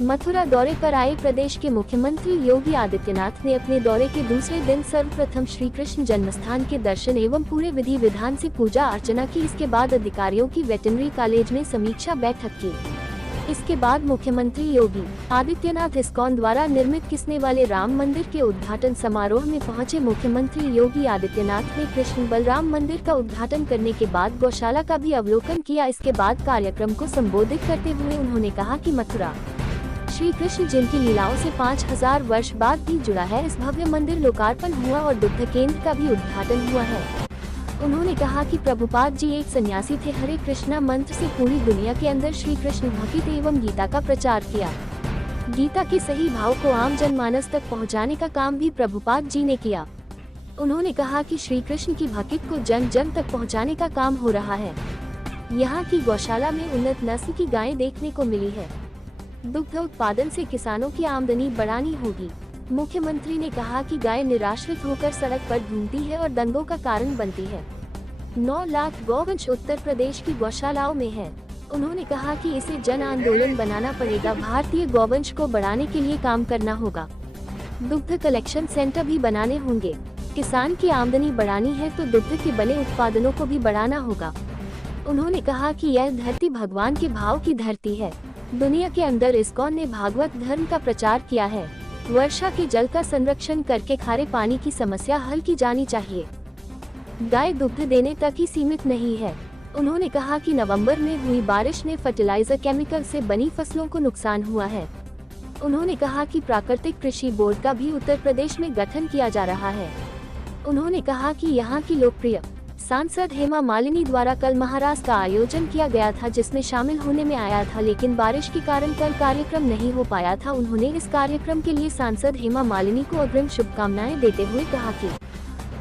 मथुरा दौरे पर आए प्रदेश के मुख्यमंत्री योगी आदित्यनाथ ने अपने दौरे के दूसरे दिन सर्वप्रथम श्री कृष्ण जन्मस्थान के दर्शन एवं पूरे विधि विधान से पूजा अर्चना की। इसके बाद अधिकारियों की वेटरनरी कॉलेज में समीक्षा बैठक की। इसके बाद मुख्यमंत्री योगी आदित्यनाथ इस्कॉन द्वारा निर्मित किसने वाले राम मंदिर के उद्घाटन समारोह में पहुंचे। मुख्यमंत्री योगी आदित्यनाथ ने कृष्ण बलराम मंदिर का उद्घाटन करने के बाद गौशाला का भी अवलोकन किया। इसके बाद कार्यक्रम को संबोधित करते हुए उन्होंने कहा कि मथुरा श्री कृष्ण जिनकी लीलाओं से 5000 वर्ष बाद भी जुड़ा है, इस भव्य मंदिर लोकार्पण हुआ और दुग्ध केंद्र का भी उद्घाटन हुआ है। उन्होंने कहा कि प्रभुपाद जी एक सन्यासी थे। हरे कृष्णा मंत्र से पूरी दुनिया के अंदर श्री कृष्ण भक्ति एवं गीता का प्रचार किया। गीता के सही भाव को आम जनमानस तक पहुंचाने का काम भी प्रभुपाद जी ने किया। उन्होंने कहा कि श्री कृष्ण की भक्ति को जन जन तक पहुंचाने का काम हो रहा है। यहाँ की गौशाला में उन्नत नस्ल की गायें देखने को मिली है। दुग्ध उत्पादन से किसानों की आमदनी बढ़ानी होगी। मुख्यमंत्री ने कहा कि गाय निराश्रित होकर सड़क पर घूमती है और दंगों का कारण बनती है। 9 लाख गौवंश उत्तर प्रदेश की गौशालाओं में है। उन्होंने कहा कि इसे जन आंदोलन बनाना पड़ेगा। भारतीय गौवंश को बढ़ाने के लिए काम करना होगा। दुग्ध कलेक्शन सेंटर भी बनाने होंगे। किसान की आमदनी बढ़ानी है तो दुग्ध के बने उत्पादनों को भी बढ़ाना होगा। उन्होंने कहा कि यह धरती भगवान के भाव की धरती है। दुनिया के अंदर इस्कॉन ने भागवत धर्म का प्रचार किया है। वर्षा के जल का संरक्षण करके खारे पानी की समस्या हल की जानी चाहिए। गाय दुग्ध देने तक ही सीमित नहीं है। उन्होंने कहा कि नवंबर में हुई बारिश ने फर्टिलाइजर केमिकल से बनी फसलों को नुकसान हुआ है। उन्होंने कहा कि प्राकृतिक कृषि बोर्ड का भी उत्तर प्रदेश में गठन किया जा रहा है। उन्होंने कहा कि यहाँ की लोकप्रिय सांसद हेमा मालिनी द्वारा कल महाराज का आयोजन किया गया था, जिसमें शामिल होने में आया था, लेकिन बारिश के कारण कल कार्यक्रम नहीं हो पाया था। उन्होंने इस कार्यक्रम के लिए सांसद हेमा मालिनी को अग्रिम शुभकामनाएं देते हुए कहा कि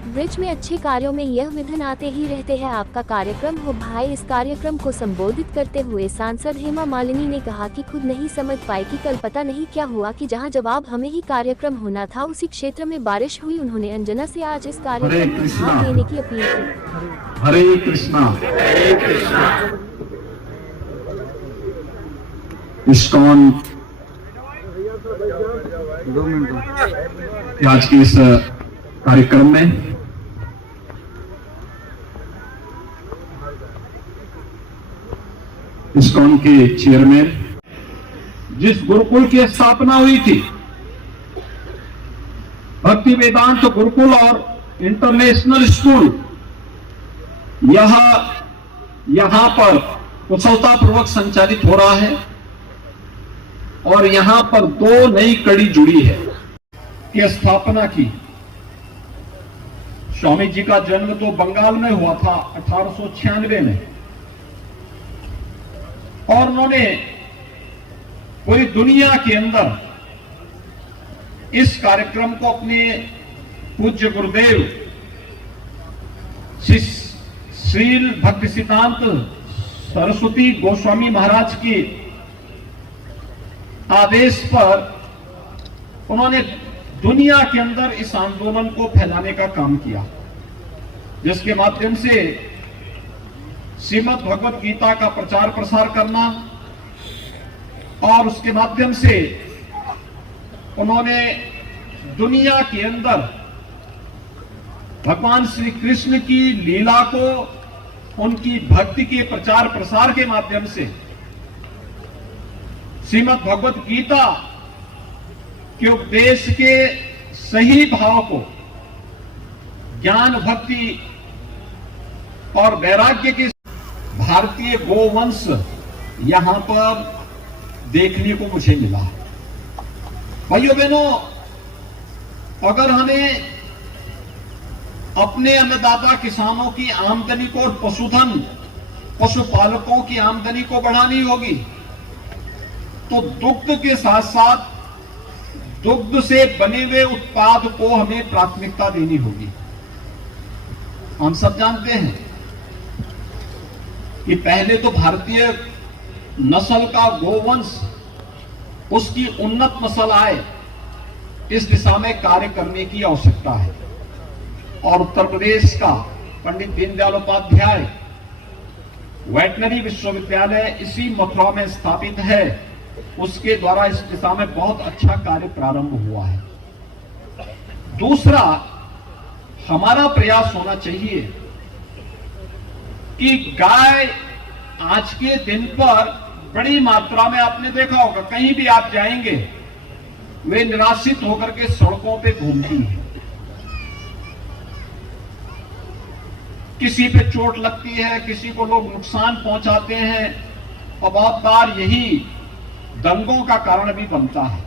ब्रिज में अच्छे कार्यों में यह विघ्न आते ही रहते हैं, आपका कार्यक्रम हो भाई। इस कार्यक्रम को संबोधित करते हुए सांसद हेमा मालिनी ने कहा कि खुद नहीं समझ पाए कि कल पता नहीं क्या हुआ कि जहां जवाब हमें ही कार्यक्रम होना था, उसी क्षेत्र में बारिश हुई। उन्होंने अंजना से आज इस कार्यक्रम में भाग लेने की अपील की। हरे कृष्णा। इस्कॉन आज के इस कार्यक्रम में इस्कॉन के चेयरमैन, जिस गुरुकुल की स्थापना हुई थी, भक्ति वेदांत गुरुकुल और इंटरनेशनल स्कूल, यहां पर कुशलतापूर्वक संचालित हो रहा है और यहां पर 2 नई कड़ी जुड़ी है कि स्थापना की। स्वामी जी का जन्म तो बंगाल में हुआ था 1896 में, और उन्होंने पूरी दुनिया के अंदर इस कार्यक्रम को अपने पूज्य गुरुदेव श्रील भक्ति सिद्धांत सरस्वती गोस्वामी महाराज के आदेश पर उन्होंने दुनिया के अंदर इस आंदोलन को फैलाने का काम किया, जिसके माध्यम से श्रीमद् भगवत गीता का प्रचार प्रसार करना, और उसके माध्यम से उन्होंने दुनिया के अंदर भगवान श्री कृष्ण की लीला को, उनकी भक्ति के प्रचार प्रसार के माध्यम से श्रीमद् भगवत गीता के उपदेश के सही भाव को, ज्ञान भक्ति और वैराग्य के भारतीय गोवंश यहां पर देखने को मुझे मिला। भाइयों बहनों, अगर हमें अपने अन्नदाता किसानों की आमदनी को और पशुधन पशुपालकों की आमदनी को बढ़ानी होगी, तो दुग्ध के साथ साथ दुग्ध से बने हुए उत्पाद को हमें प्राथमिकता देनी होगी। हम सब जानते हैं कि पहले तो भारतीय नस्ल का गोवंश, उसकी उन्नत नस्ल आए, इस दिशा में कार्य करने की आवश्यकता है। और उत्तर प्रदेश का पंडित दीनदयाल उपाध्याय वेटनरी विश्वविद्यालय इसी मथुरा में स्थापित है, उसके द्वारा इस दिशा में बहुत अच्छा कार्य प्रारंभ हुआ है। दूसरा, हमारा प्रयास होना चाहिए कि गाय आज के दिन पर बड़ी मात्रा में, आपने देखा होगा कहीं भी आप जाएंगे, वे निराश्रित होकर के सड़कों पे घूमती है। किसी पे चोट लगती है, किसी को लोग नुकसान पहुंचाते हैं, और बहुत बार यही दंगों का कारण भी बनता है।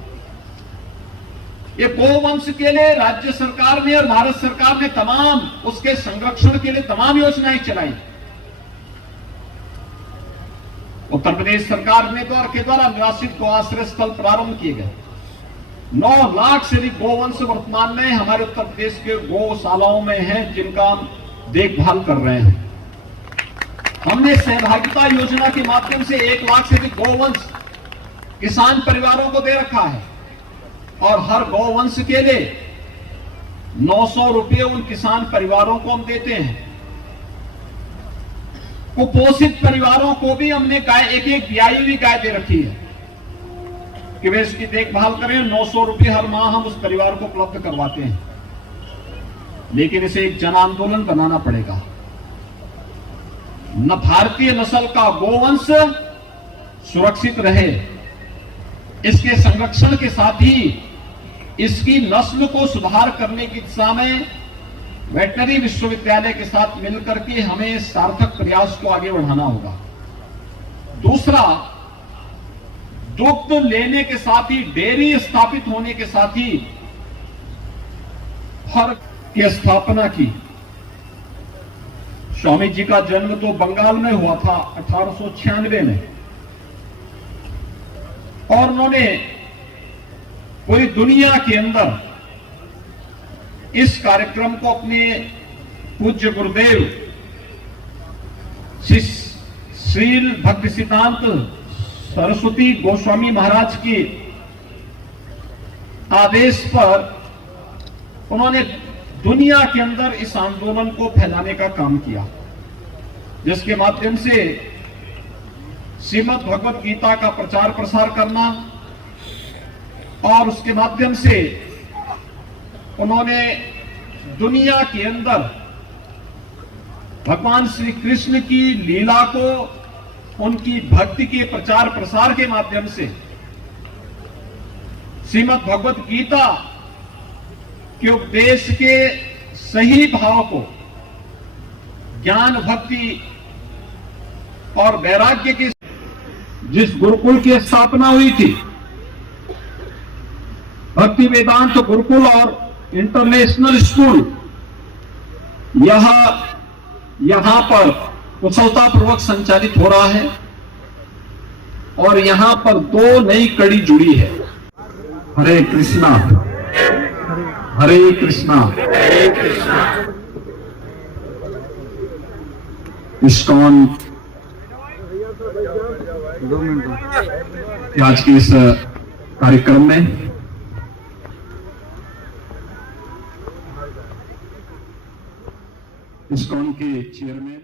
ये गोवंश के लिए राज्य सरकार ने और भारत सरकार ने तमाम उसके संरक्षण के लिए तमाम योजनाएं चलाई। उत्तर प्रदेश सरकार ने के द्वारा निराश्रित गौ आश्रय स्थल प्रारंभ किए गए। 9 लाख से अधिक गोवंश वर्तमान में हमारे उत्तर प्रदेश के गौशालाओं में हैं, जिनका हम देखभाल कर रहे हैं। हमने सहभागिता योजना के माध्यम से 1 लाख से अधिक गौवंश किसान परिवारों को दे रखा है, और हर गौवंश के लिए 900 रुपये उन किसान परिवारों को हम देते हैं। कुपोषित परिवारों को भी हमने गाय, एक ब्याई हुई गाय दे रखी है कि वे इसकी देखभाल करें। 900 रुपये हर माह हम उस परिवार को उपलब्ध करवाते हैं। लेकिन इसे एक जन आंदोलन बनाना पड़ेगा। न भारतीय नस्ल का गोवंश सुरक्षित रहे, इसके संरक्षण के साथ ही इसकी नस्ल को सुधार करने की दिशा में वेटनरी विश्वविद्यालय के साथ मिलकर के हमें सार्थक प्रयास को आगे बढ़ाना होगा। दूसरा, दुग्ध लेने के साथ ही, डेयरी स्थापित होने के साथ ही हर की स्थापना की। स्वामी जी का जन्म तो बंगाल में हुआ था 1896 में, और उन्होंने पूरी दुनिया के अंदर इस कार्यक्रम को अपने पूज्य गुरुदेव श्रील भक्ति सिद्धांत सरस्वती गोस्वामी महाराज के आदेश पर उन्होंने दुनिया के अंदर इस आंदोलन को फैलाने का काम किया, जिसके माध्यम से श्रीमद् भगवत गीता का प्रचार प्रसार करना, और उसके माध्यम से उन्होंने दुनिया के अंदर भगवान श्री कृष्ण की लीला को, उनकी भक्ति के प्रचार प्रसार के माध्यम से श्रीमद् भगवत गीता के उपदेश के सही भाव को, ज्ञान भक्ति और वैराग्य की, जिस गुरुकुल की स्थापना हुई थी, भक्ति वेदांत गुरुकुल और इंटरनेशनल स्कूल, यहां पर कुशलतापूर्वक संचालित हो रहा है, और यहां पर 2 नई कड़ी जुड़ी है। हरे कृष्णा हरे कृष्णा हरे कृष्णा। इस्कॉन आज के इस कार्यक्रम में इस्कॉन के चेयरमैन